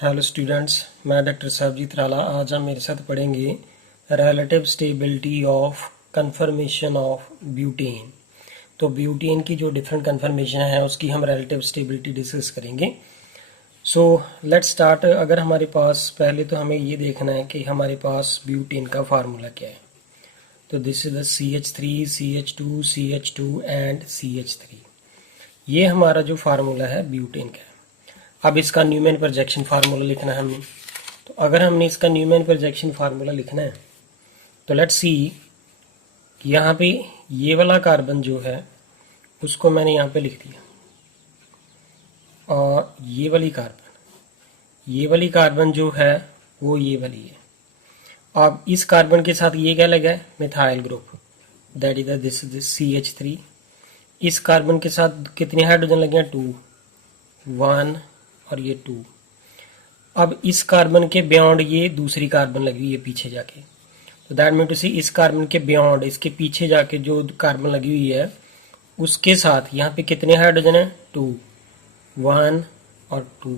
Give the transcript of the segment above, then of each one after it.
Hello students, मैं doctor साहबजीत राला। आज हम मेरे साथ पढ़ेंगे relative stability of confirmation of butane. तो ब्यूटेन की जो डिफरेंट कन्फर्मेशन है उसकी हम रिलेटिव स्टेबिलिटी डिस्कस करेंगे। So let's start. अगर हमारे पास पहले तो हमें ये देखना है कि हमारे पास ब्यूटेन का फार्मूला क्या है। तो this is the CH3, CH2, CH2 and CH3। ये हमारा जो फार्मूला है ब्यूटेन का है। अब इसका न्यूमैन प्रोजेक्शन फार्मूला लिखना है हमने। तो अगर हमने इसका न्यूमैन प्रोजेक्शन फार्मूला लिखना है तो लेट्स सी, यहाँ पे ये वाला कार्बन जो है उसको मैंने यहाँ पे लिख दिया, और ये वाली कार्बन जो है वो ये वाली है। अब इस कार्बन के साथ ये क्या लगा है, methyl group, that is this CH3। इस कार्बन के साथ कितने हाइड्रोजन लगे हैं, 2, 1 और ये 2। अब इस कार्बन के बियॉन्ड ये दूसरी कार्बन लगी हुई है पीछे जाके। तो दैट मीन टू सी, इस कार्बन के बियॉन्ड, इसके पीछे जाके जो कार्बन लगी हुई है उसके साथ यहाँ पे कितने हाइड्रोजन है, 2, 1 और 2।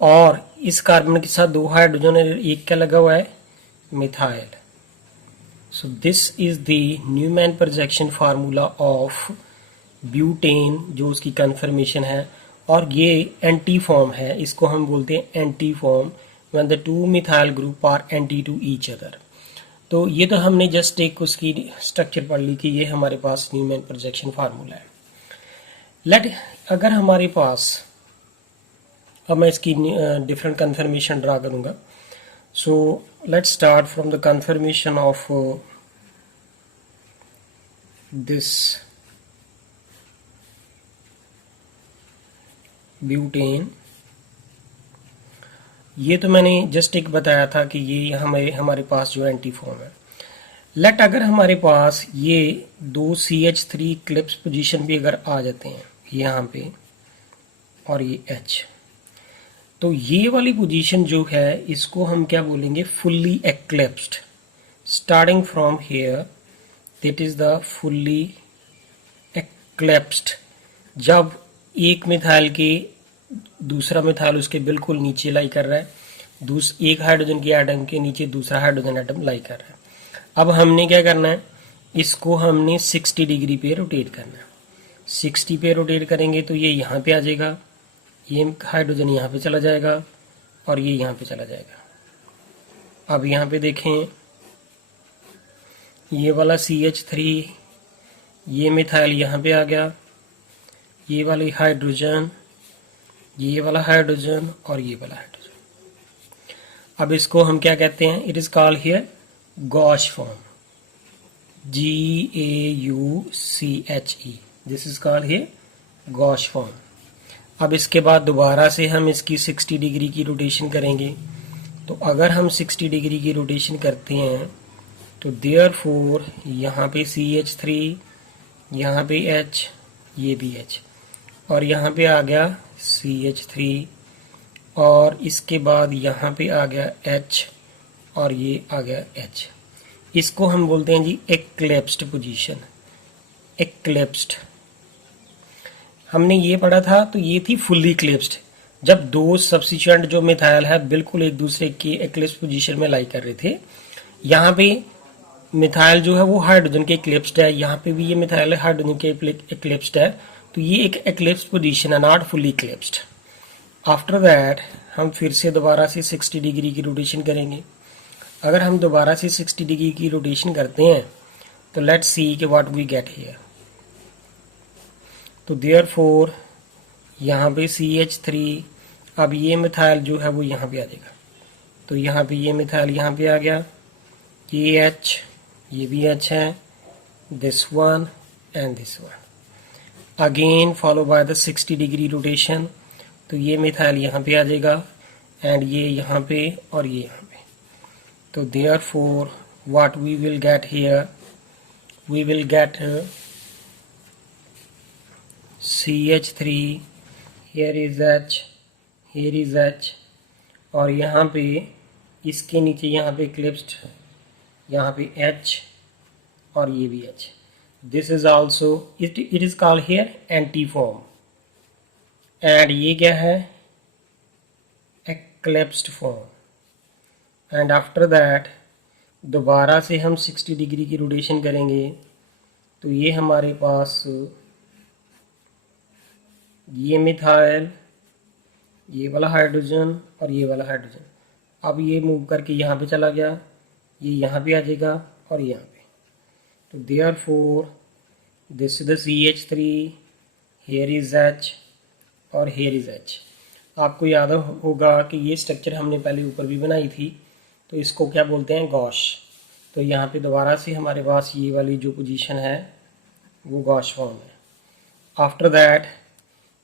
और इस कार्बन के साथ 2 हाइड्रोजन है, एक क्या लगा हुआ है, methyl. So this is the Newman projection formula of butane, जो उसकी कन्फर्मेशन है। और ये एंटी फॉर्म है, इसको हम बोलते हैं anti form, when the 2 methyl group are anti to each other. तो ये तो हमने जस्ट एक उसकी स्ट्रक्चर पढ़ ली कि ये हमारे पास न्यूमैन प्रोजेक्शन फार्मूला है। अगर हमारे पास, अब मैं इसकी डिफरेंट कन्फर्मेशन ड्रा करूंगा। So let's start from the confirmation of this butane. ये तो मैंने जस्ट एक बताया था कि ये हमारे पास जो एंटी फॉर्म है। अगर हमारे पास ये 2 CH3 क्लिप्स पोजीशन भी अगर आ जाते हैं यहाँ पे, और ये H, तो ये वाली पोजीशन जो है इसको हम क्या बोलेंगे, fully eclipsed. Starting from here, that is the fully eclipsed. जब एक मिथाइल के दूसरा मिथाइल उसके बिल्कुल नीचे लाई कर रहा है, एक हाइड्रोजन के एटम के नीचे दूसरा हाइड्रोजन एटम लाई कर रहा है। अब हमने क्या करना है, इसको हमने 60 डिग्री पे रोटेट करना है। 60 पे रोटेट करेंगे तो ये यहाँ पे आ जाएगा, ये हाइड्रोजन यहाँ पे चला जाएगा और ये यहाँ पे चला जाएगा। अब यहाँ पे देखें, ये वाला CH3, ये मिथाइल यहाँ पे आ गया, ये वाली हाइड्रोजन, ये वाला हाइड्रोजन और ये वाला हाइड्रोजन। अब इसको हम क्या कहते हैं, it is called here gauche form, GAUCHE। This is called here gauche form. अब इसके बाद दोबारा से हम इसकी 60 डिग्री की रोटेशन करेंगे। तो अगर हम 60 डिग्री की रोटेशन करते हैं तो देयरफॉर यहाँ पे CH3, यहाँ पे H, ये भी H, और यहाँ पे आ गया CH3, और इसके बाद यहाँ पे आ गया H और ये आ गया H। इसको हम बोलते हैं जी एक्लिप्स्ड पोजीशन, एक्लिप्स्ड। हमने ये पढ़ा था, तो ये थी फुल्ली क्लिप्स्ड, जब 2 सब्स्टिट्यूएंट जो मिथाइल है बिल्कुल एक दूसरे की एक्लिप्स्ड पोजीशन में लाई कर रहे थे। यहाँ पे मिथाइल जो है वो हाइड्रोजन के एक्लिप्स्ड है, यहाँ पे भी ये मिथाइल है हाइड्रोजन के एक्लिप्स्ड है। तो ये एक एक्लिप्स्ड पोजीशन है, नॉट फुल्ली क्लिप्स्ड। आफ्टर दैट हम फिर से दोबारा से 60 डिग्री की रोटेशन करेंगे। अगर हम दोबारा से 60 डिग्री की रोटेशन करते हैं तो लेट्स सी कि व्हाट वी गेट हियर। तो देयरफॉर यहाँ पे CH3, अब ये मिथाइल जो है वो यहाँ पे आ जाएगा। तो यहाँ पे ये मिथाइल यहाँ पे आ गया, ये H, ये भी H है, this one and this one. Again follow by the 60 degree rotation. तो ये मिथाइल यहाँ पे आ जाएगा एंड ये यहाँ पे और ये यहाँ पे। तो therefore what we will get here, we will get CH3, here is H, here is H, और यहाँ पे इसके नीचे यहाँ पे क्लिप्स्ड, यहाँ पे H और ये भी H। This is also it is called here anti form. And ये क्या है, एक्लिप्स्ड फॉर्म। एंड आफ्टर दैट दोबारा से हम 60 डिग्री की रोटेशन करेंगे तो ये हमारे पास ये मिथाइल, ये वाला हाइड्रोजन और ये वाला हाइड्रोजन, अब ये मूव करके यहाँ पे चला गया, ये यहाँ पे आ जाएगा और यहाँ पे। तो therefore this is the CH3, here is H और हियर इज H। आपको याद होगा कि ये स्ट्रक्चर हमने पहले ऊपर भी बनाई थी, तो इसको क्या बोलते हैं, गॉश। तो यहाँ पे दोबारा से हमारे पास ये वाली जो पोजीशन है वो गॉश फॉर्म है। After that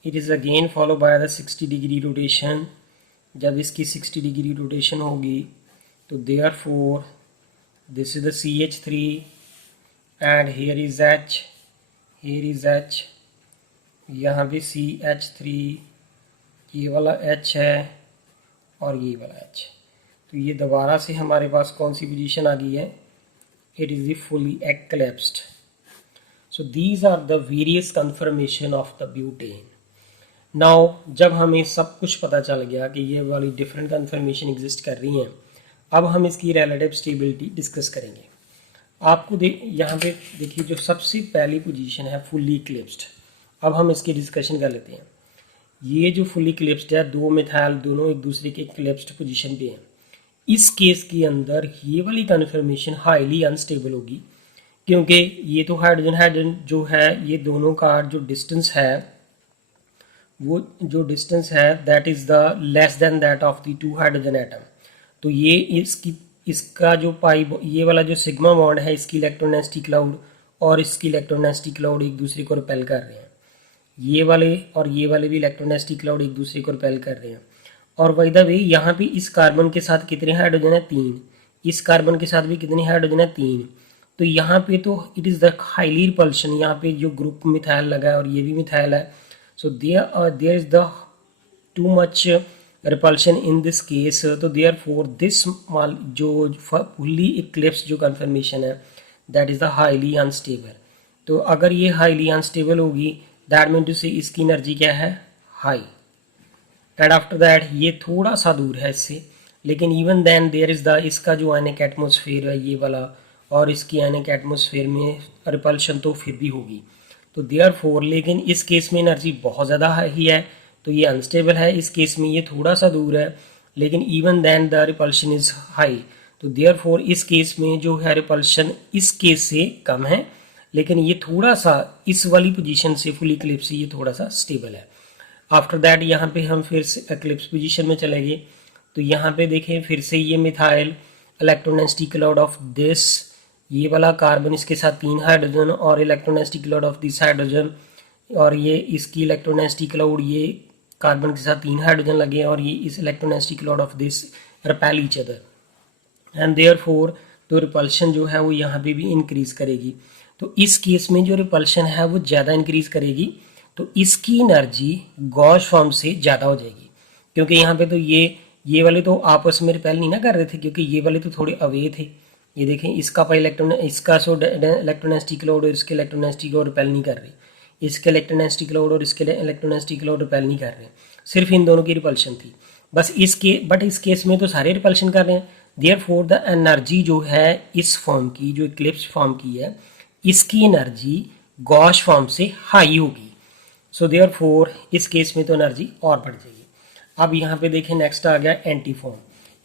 it is again follow by the 60 degree rotation. जब इसकी 60 डिग्री रोटेशन होगी तो therefore this is the CH3 and here is H, here is H, यहाँ भी CH3, ये वाला H है और ये वाला H। तो ये दोबारा से हमारे पास कौन सी पोजीशन आ गई है, it is the fully eclipsed. So these are the various conformation of the butane. Now जब हमें सब कुछ पता चल गया कि ये वाली डिफरेंट कन्फर्मेशन एग्जिस्ट कर रही हैं, अब हम इसकी रिलेटिव स्टेबिलिटी डिस्कस करेंगे। आपको यहाँ पे देखिए जो सबसे पहली पोजीशन है फुली इक्लिप्स्ड। अब हम इसकी डिस्कशन कर लेते हैं। ये जो फुली इक्लिप्स्ड है, दो मिथाइल दोनों एक दूसरे के इक्लिप्स्ड पोजीशन पे हैं। इस केस के अंदर ये वाली कन्फर्मेशन हाईली अनस्टेबल होगी, क्योंकि ये तो हाइड्रोजन हाइड्रोजन जो है, ये दोनों का जो डिस्टेंस है, वो जो डिस्टेंस है that is the less than that of the two hydrogen atom. तो ये इसका जो पाई, ये वाला जो सिग्मा बॉन्ड है, इसकी इलेक्ट्रोनेगेटिविटी क्लाउड और इसकी इलेक्ट्रोनेगेटिविटी क्लाउड एक दूसरे को रिपेल कर रहे हैं। ये वाले और ये वाले भी इलेक्ट्रोनेगेटिविटी क्लाउड एक दूसरे को रिपेल कर रहे हैं। और बाय द वे यहाँ पे इस कार्बन के साथ कितने हाइड्रोजन है, 3। इस कार्बन के साथ भी कितने हाइड्रोजन है, 3। तो यहाँ पे तो it is the highly repulsion, यहाँ पे जो ग्रुप मिथाइल लगा है और ये भी मिथाइल है। So there is the too much repulsion in this case. तो देयरफॉर दिस जो फुली इक्लिप्स जो कन्फर्मेशन है that is the highly unstable. तो अगर ये हाईली अनस्टेबल होगी दैट मीन टू से इसकी एनर्जी क्या है, हाई। एंड आफ्टर दैट ये थोड़ा सा दूर है इससे, लेकिन even then there is the, इसका जो आयनिक एटमॉस्फेयर है ये वाला, और इसकी आयनिक एटमॉस्फेयर में रिपल्शन तो फिर भी होगी। तो देयरफॉर लेकिन इस केस में एनर्जी बहुत ज़्यादा हाई है, तो ये अनस्टेबल है। इस केस में ये थोड़ा सा दूर है, लेकिन even then the repulsion is high. तो देयरफॉर इस केस में जो है रिपल्शन इस केस से कम है, लेकिन ये थोड़ा सा इस वाली पोजीशन से फुल इक्लिप्स से ये थोड़ा सा स्टेबल है। आफ्टर दैट यहाँ पे हम फिर से एक्लिप्स पोजीशन में चले गए। तो यहाँ पे देखें फिर से ये methyl, electronegativity cloud of this, ये वाला कार्बन इसके साथ 3 हाइड्रोजन और electronegativity cloud of this hydrogen, और ये इसकी इलेक्ट्रोनेगेटिविटी क्लाउड, ये कार्बन के साथ 3 हाइड्रोजन लगे और ये इस electronegativity cloud of this repel each other, and therefore तो रिपल्शन जो है वो यहाँ पे भी इंक्रीज करेगी। तो इस केस में जो रिपल्शन है वो ज़्यादा इंक्रीज करेगी, तो इसकी एनर्जी गॉश फॉर्म से ज़्यादा हो जाएगी, क्योंकि यहाँ पे तो ये वाले तो आपस में रिपेल नहीं ना कर रहे थे, क्योंकि ये वाले तो थोड़े अवे थे। ये देखें इसका पाई इसका सो इलेक्ट्रोनेगेटिविटी क्लाउड और इसके इलेक्ट्रोनेगेटिविटी क्लाउड रिपेल नहीं कर रहे, इसके इलेक्ट्रोनेगेटिविटी क्लाउड और इसके इलेक्ट्रोनेगेटिविटी क्लाउड रिपेल नहीं कर रहे, सिर्फ इन दोनों की रिपल्शन थी बस। बट इस केस में तो सारे रिपल्शन कर रहे हैं। देयरफॉर द एनर्जी जो है इस फॉर्म की, जो इक्लिप्स फॉर्म की है, इसकी एनर्जी गॉश फॉर्म से हाई होगी। सो देयरफॉर इस केस में तो एनर्जी और बढ़ जाएगी। अब यहाँ पे देखें नेक्स्ट आ गया एंटी फॉर्म।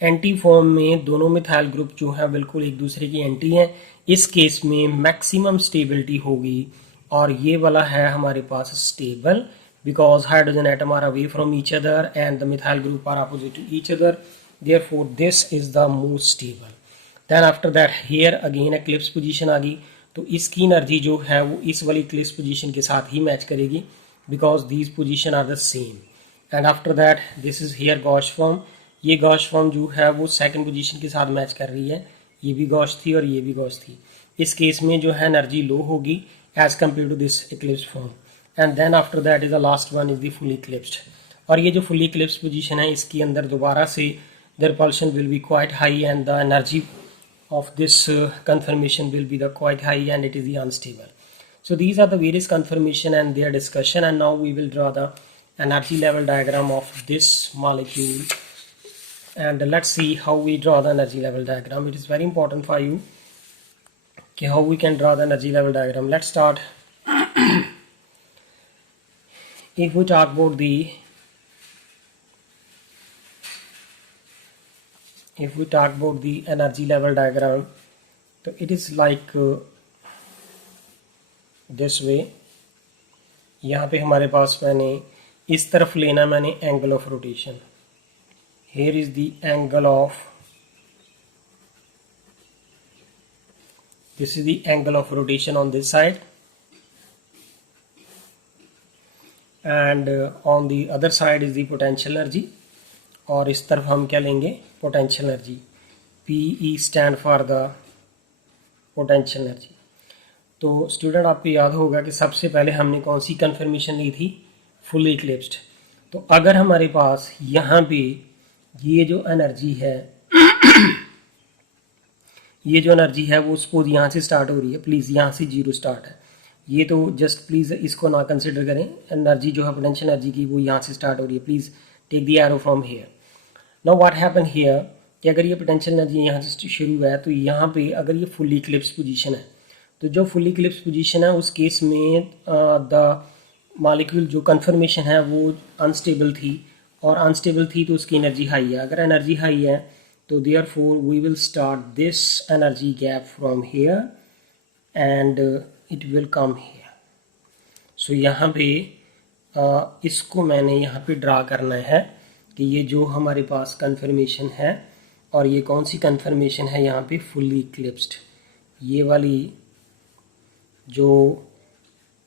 एंटी फॉर्म में दोनों मिथाइल ग्रुप जो है बिल्कुल एक दूसरे की एंटी हैं। इस केस में मैक्सिमम स्टेबिलिटी होगी, और ये वाला है हमारे पास stable, because hydrogen atom are away from each other and the methyl group are opposite to each other, therefore this is the most stable. Then after that here again eclipse position आ गई, तो इसकी energy जो है वो इस वाली eclipse position के साथ ही मैच करेगी, because these position are the same. And after that this is here gauche form. ये गॉश फॉर्म जो है वो सेकंड पोजीशन के साथ मैच कर रही है, ये भी गॉश थी और ये भी गॉश थी। इस केस में जो है एनर्जी लो होगी as compare to this eclipse form. And then after that is the last one is the fully eclipsed. और ये जो फुली इक्लिप्स पोजीशन है, इसके अंदर दोबारा से the repulsion will be quite high and the energy of this conformation will be the quite high and it is the unstable. So these are the various conformation and their discussion, and now we will draw the energy level diagram of this molecule and let's see how we draw the energy level diagram. It is very important for you कि how we can draw the energy level diagram. Let's start. If we talk about the energy level diagram, so it is like this way. यहाँ पे हमारे पास मैंने इस तरफ लेना मैंने angle of rotation. Here is the angle of, this is the angle of rotation on this side, and on the other side is the potential energy. और इस तरफ हम क्या लेंगे, potential energy. PE stand for the potential energy. तो student आपको याद होगा कि सबसे पहले हमने कौन सी कन्फर्मेशन ली थी, फुली इक्लिप्स्ड. तो अगर हमारे पास यहाँ पे ये जो एनर्जी है वो सपोज यहाँ से स्टार्ट हो रही है, प्लीज़ यहाँ से जीरो स्टार्ट है, ये तो जस्ट प्लीज़ इसको ना कंसिडर करें. एनर्जी जो है पोटेंशियल एनर्जी की वो यहाँ से स्टार्ट हो रही है. Please take the arrow from here. Now what happen here कि अगर ये पोटेंशियल एनर्जी यहाँ से शुरू है तो यहाँ पे अगर ये फुली इक्लिप्स पोजीशन है, तो जो फुली इक्लिप्स पोजीशन है उस केस में द मॉलिक्यूल जो कन्फर्मेशन है वो अनस्टेबल थी, और अनस्टेबल थी तो उसकी एनर्जी हाई है. अगर एनर्जी हाई है तो therefore we will start this energy gap from here and it will come here. So यहाँ पे इसको मैंने यहाँ पे ड्रा करना है कि ये जो हमारे पास कन्फर्मेशन है, और ये कौन सी कन्फर्मेशन है यहाँ पे, फुली इक्लिप्स्ड. ये वाली जो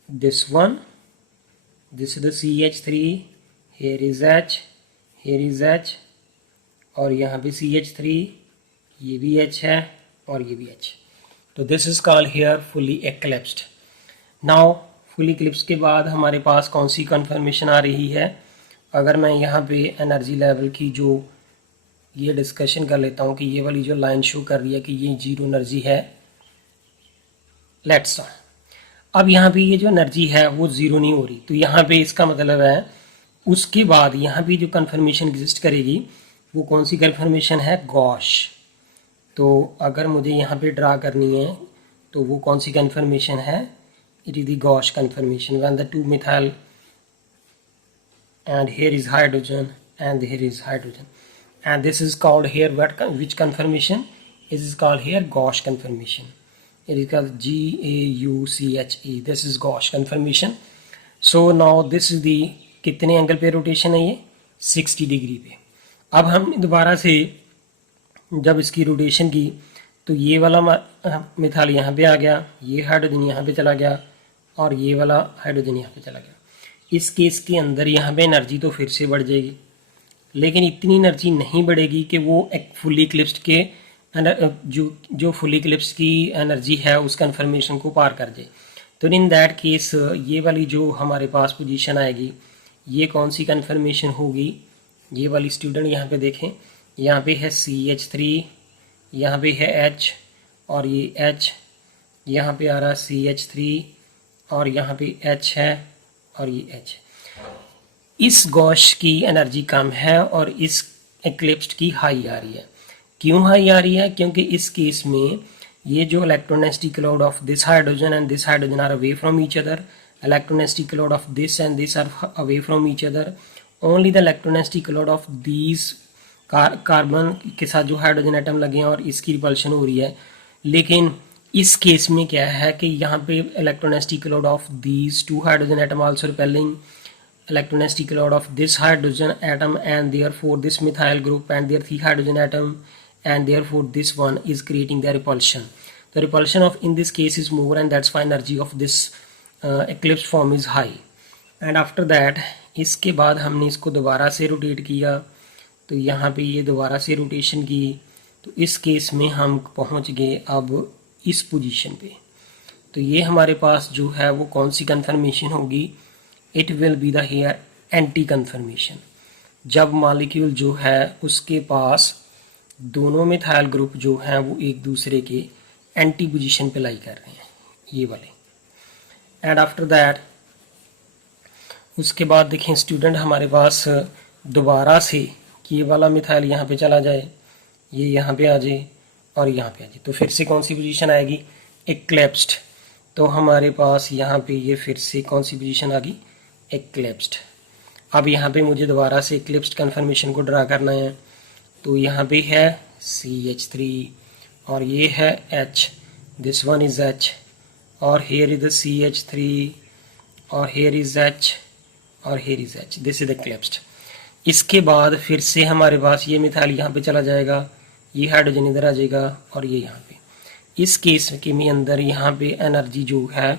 this one, this is the CH3, here is H, here is H, और यहाँ पे CH3, ये भी H है और ये भी H. तो this is called here fully eclipsed. Now fully Eclipse के बाद हमारे पास कौन सी कन्फर्मेशन आ रही है. अगर मैं यहाँ पे एनर्जी लेवल की जो ये डिस्कशन कर लेता हूँ कि ये वाली जो लाइन शो कर रही है कि ये जीरो एनर्जी है. Let's start. अब यहाँ पे ये जो एनर्जी है वो ज़ीरो नहीं हो रही, तो यहाँ पे इसका मतलब है उसके बाद यहाँ पे जो कन्फर्मेशन एग्जिस्ट करेगी वो कौन सी कन्फर्मेशन है, गॉश. तो अगर मुझे यहाँ पे ड्रा करनी है तो वो कौन सी कन्फर्मेशन है, it is the Gauss confirmation when the two methyl and here is hydrogen and here is hydrogen, and this is called here which confirmation, it is called here Gauss confirmation. It is called GAUCHE. This is Gauss confirmation. So now this is the कितने angle पे rotation है, ये 60 degree पे. अब हम दोबारा से जब इसकी रोटेशन की तो ये वाला मिथाइल यहाँ पे आ गया, ये हाइड्रोजन यहाँ पे चला गया और ये वाला हाइड्रोजन यहाँ पे चला गया. इस केस के अंदर यहाँ पे एनर्जी तो फिर से बढ़ जाएगी, लेकिन इतनी एनर्जी नहीं बढ़ेगी कि वो एक फुली इक्लिप्स्ड के जो फुली इक्लिप्स की एनर्जी है उस कन्फर्मेशन को पार कर जाए. तो इन दैट केस ये वाली जो हमारे पास पोजीशन आएगी ये कौन सी कन्फर्मेशन होगी, ये वाली स्टूडेंट यहाँ पे देखें, यहाँ पे है CH3, यहाँ पे है H और ये H, यहाँ पे आ रहा CH3 और यहाँ पे H है और ये H. इस गॉश की एनर्जी कम है और इस इक्लिप्स्ड की हाई आ रही है. क्यों हाई आ रही है, क्योंकि इस केस में ये जो electronegative cloud of this hydrogen and this hydrogen are away from each other, electronegative cloud of this and this are away from each other. Only the electronegative cloud of these carbon के साथ जो hydrogen atom लगे हैं और इसकी repulsion हो रही है. लेकिन इस केस में क्या है कि यहाँ पे electronegative cloud of these two hydrogen atom also repelling electronegative cloud of this hydrogen atom, and therefore this methyl group and their 3 hydrogen atom, and therefore this one is creating the repulsion. The repulsion of in this case is more, and that's why energy of this eclipse form is high. And after that इसके बाद हमने इसको दोबारा से rotate किया, तो यहाँ पे ये दोबारा से रोटेशन की, तो इस केस में हम पहुँच गए अब इस पोजीशन पे. तो ये हमारे पास जो है वो कौन सी कन्फर्मेशन होगी, it will be the here anti conformation. जब मॉलिक्यूल जो है उसके पास दोनों मिथाइल ग्रुप जो हैं वो एक दूसरे के एंटी पोजीशन पे लाई कर रहे हैं, ये वाले. एंड आफ्टर दैट उसके बाद देखें स्टूडेंट हमारे पास दोबारा से ये वाला मिथाइल यहाँ पे चला जाए, ये यहाँ पे आ जाए और यहाँ पे आ जाए, तो फिर से कौन सी पोजीशन आएगी, एक्लिप्स्ड। तो हमारे पास यहाँ पे ये फिर से कौन सी पोजीशन आ गई, एक्लिप्स्ड। अब यहाँ पे मुझे दोबारा से एक्लिप्स्ड कन्फर्मेशन को ड्रा करना है, तो यहाँ पे है CH3 और ये है H, this one is H और हेयर इज द CH3 और हेयर इज H और here is H, this is eclipsed. इसके बाद फिर से हमारे पास ये मिथाइल यहाँ पे चला जाएगा, ये हाइड्रोजन इधर आ जाएगा और ये यहाँ पे। इस केस के में अंदर यहाँ पे एनर्जी जो है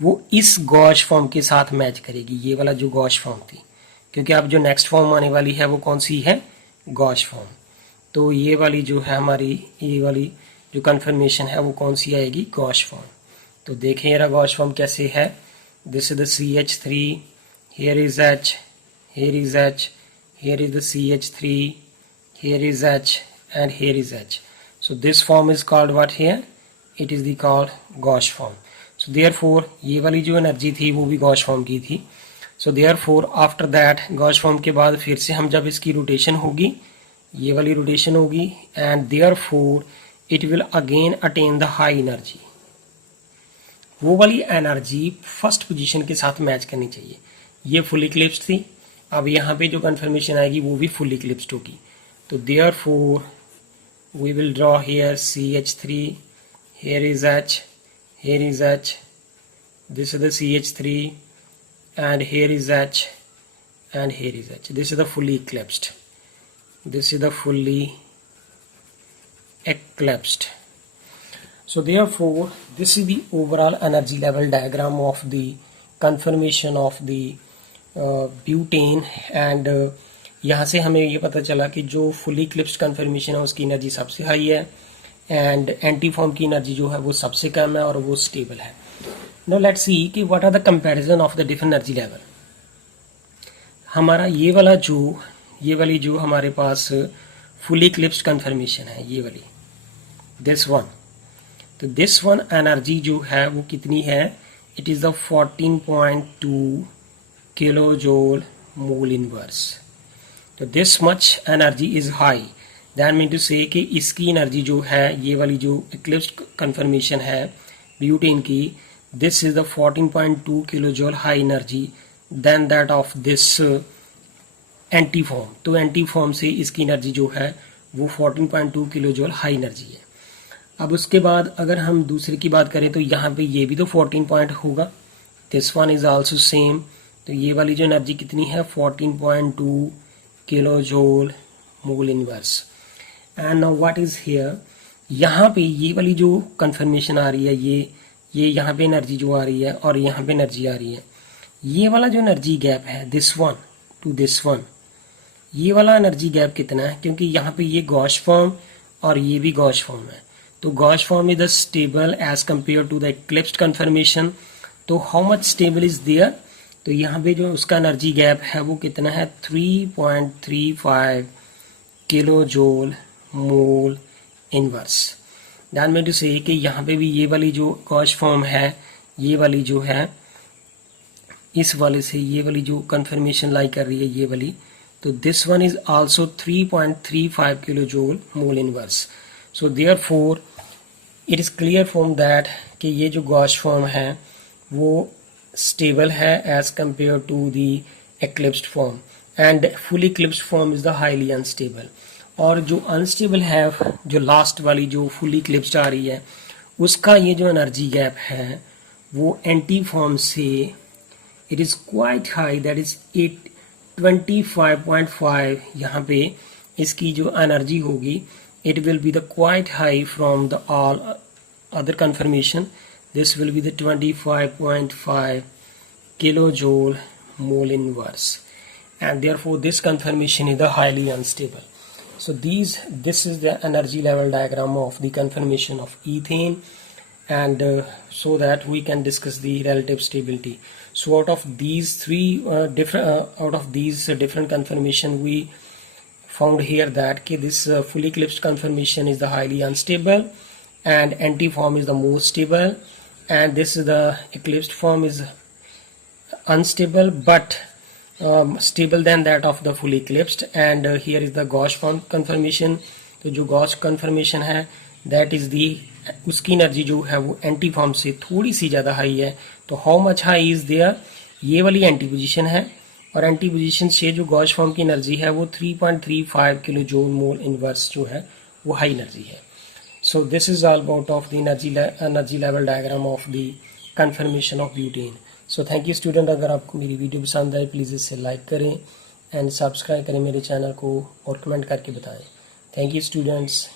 वो इस गॉश फॉर्म के साथ मैच करेगी, ये वाला जो गॉश फॉर्म थी, क्योंकि अब जो नेक्स्ट फॉर्म आने वाली है वो कौन सी है, गॉश फॉर्म। तो ये वाली जो है हमारी, ये वाली जो कन्फर्मेशन है वो कौन सी आएगी, गॉश फॉर्म। तो देखें ये गॉश फॉर्म कैसे है, this is the CH3, here is H, here is H, here is the CH3, here is H and here is H. So this form is called what here, it is the called gauche form. So therefore ये वाली जो energy थी वो भी gosh form की थी। So therefore after that gosh form के बाद फिर से हम जब इसकी रोटेशन होगी, ये वाली रोटेशन होगी, and therefore it will again attain the high energy. वो वाली एनर्जी फर्स्ट पोजीशन के साथ मैच करनी चाहिए। ये फुल इक्लिप्स्ड थी, अब यहाँ पे जो कन्फर्मेशन आएगी वो भी फुल इक्लिप्स्ड होगी। तो therefore we will draw here CH3, here is H, here is H, this is the CH3 and here is H and here is H. This is the fully eclipsed, this is the fully eclipsed. So therefore this is the overall energy level diagram of the conformation of the butane and यहाँ से हमें ये पता चला कि जो fully क्लिप्स्ड conformation है उसकी एनर्जी सबसे हाई है एंड एंटी फॉर्म की एनर्जी जो है वो सबसे कम है और वो स्टेबल है। नाउ लेट्स सी कि what are the comparison of the different energy level. हमारा ये वाली जो हमारे पास फुली क्लिप्स्ड कन्फर्मेशन है, ये वाली दिस वन, तो दिस वन एनर्जी जो है वो कितनी है, it is the 14.2 kilo joule mole inverse. तो this much energy is high, that mean to say कि इसकी एनर्जी जो है, ये वाली जो इक्लिप्स्ड कन्फर्मेशन है ब्यूटेन की, this is the 14.2 kilo joule high energy then that of this anti form. तो एंटी फॉर्म से इसकी एनर्जी जो है वो 14.2 किलो जूल हाई एनर्जी है। अब उसके बाद अगर हम दूसरे की बात करें तो यहाँ पे ये भी तो 14 पॉइंट होगा, this one is also same. तो ये वाली जो एनर्जी कितनी है, 14.2 kilo joule mole inverse. And now what is here, यहाँ पे ये वाली जो कन्फर्मेशन आ रही है, ये यहाँ पे एनर्जी जो आ रही है और यहाँ पे एनर्जी आ रही है, ये वाला जो एनर्जी गैप है this one two this one, ये वाला एनर्जी गैप कितना है, क्योंकि यहाँ पे ये गॉश फॉर्म और ये भी गॉश फॉर्म है। तो gauche form is the stable as compare to the eclipsed conformation. तो how much stable is there, तो यहाँ पे जो उसका एनर्जी गैप है वो कितना है, 3.35 किलो जूल मोल इनवर्स। ध्यान में टू से कि यहाँ पे भी ये वाली जो गॉश फॉर्म है, ये वाली जो है इस वाले से ये वाली जो कन्फर्मेशन लाई कर रही है ये वाली, तो this one is also 3.35 kilo joule mole inverse. So therefore it is clear from that कि ये जो गॉश फॉर्म है वो स्टेबल है as compare to the eclipsed form and fully eclipsed form is the highly unstable. और जो unstable है, जो लास्ट वाली जो फुली इक्लिप्स्ड आ रही है, उसका ये जो एनर्जी गैप है वो एंटी फॉर्म से it is quite high, that is 25.5। यहाँ पे इसकी जो एनर्जी होगी it will be the quite high from the all other confirmation. This will be the 25.5 kilojoule mole inverse, and therefore this confirmation is the highly unstable. So this is the energy level diagram of the confirmation of ethane, and so that we can discuss the relative stability. So out of these different confirmation, we found here that this fully eclipsed conformation is the highly unstable and anti-form is the most stable, and this is the eclipsed form is unstable, but stable than that of the fully eclipsed. And here is the Gauss conformation. तो जो Gauss conformation है that is the उसकी energy जो है वो anti form से थोड़ी सी ज़्यादा हाई है. तो how much high is there, ये वाली एंटी पोजिशन है, और एंटी पोजिशन से जो गॉस फॉर्म की एनर्जी है वो 3.35 किलो जूल मोल इनवर्स जो है वो हाई एनर्जी है. सो this is all about of the energy level diagram of the confirmation of butane. So thank you student. अगर आपको मेरी वीडियो पसंद आए प्लीज़ इसे लाइक करें एंड सब्सक्राइब करें मेरे चैनल को और कमेंट करके बताएं. Thank you students.